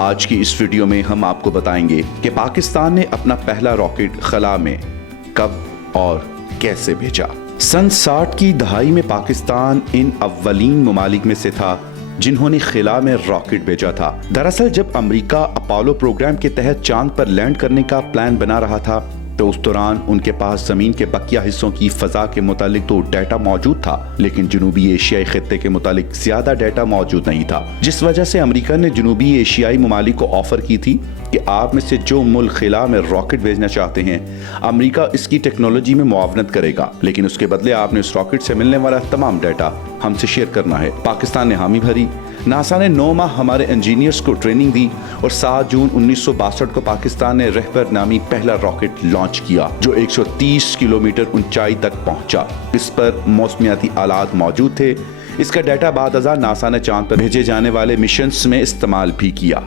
आज की इस वीडियो में हम आपको बताएंगे कि पाकिस्तान ने अपना पहला रॉकेट खला में कब और कैसे भेजा। सन 60 की दहाई में पाकिस्तान इन अव्वलीन ममालिक में से था जिन्होंने खिला में रॉकेट भेजा था। दरअसल जब अमेरिका अपोलो प्रोग्राम के तहत चांद पर लैंड करने का प्लान बना रहा था तो उस दौरान उनके पास जमीन के बकिया हिस्सों की फजा के मुतालिक तो डाटा मौजूद था, लेकिन जनूबी एशियाई खित्ते के मुतालिक ज्यादा डाटा मौजूद नहीं था, जिस वजह से अमेरिका ने जनूबी एशियाई ममालिक को ऑफर की थी कि आप में से जो मुल्क खिला में रॉकेट भेजना चाहते हैं, अमेरिका इसकी टेक्नोलॉजी में मुआवनत करेगा, लेकिन उसके बदले आपने उस रॉकेट से मिलने वाला तमाम डाटा हमसे शेयर करना है। पाकिस्तान ने हामी भरी। नासा ने 9 माह हमारे इंजीनियर्स को ट्रेनिंग दी और 7 जून 1962 को पाकिस्तान ने रहबर नामी पहला रॉकेट लॉन्च किया जो 130 किलोमीटर ऊंचाई तक पहुंचा। इस पर मौसमियाती आलात मौजूद थे। इसका डाटा बाद नासा ने चांद पर भेजे जाने वाले मिशंस में इस्तेमाल भी किया।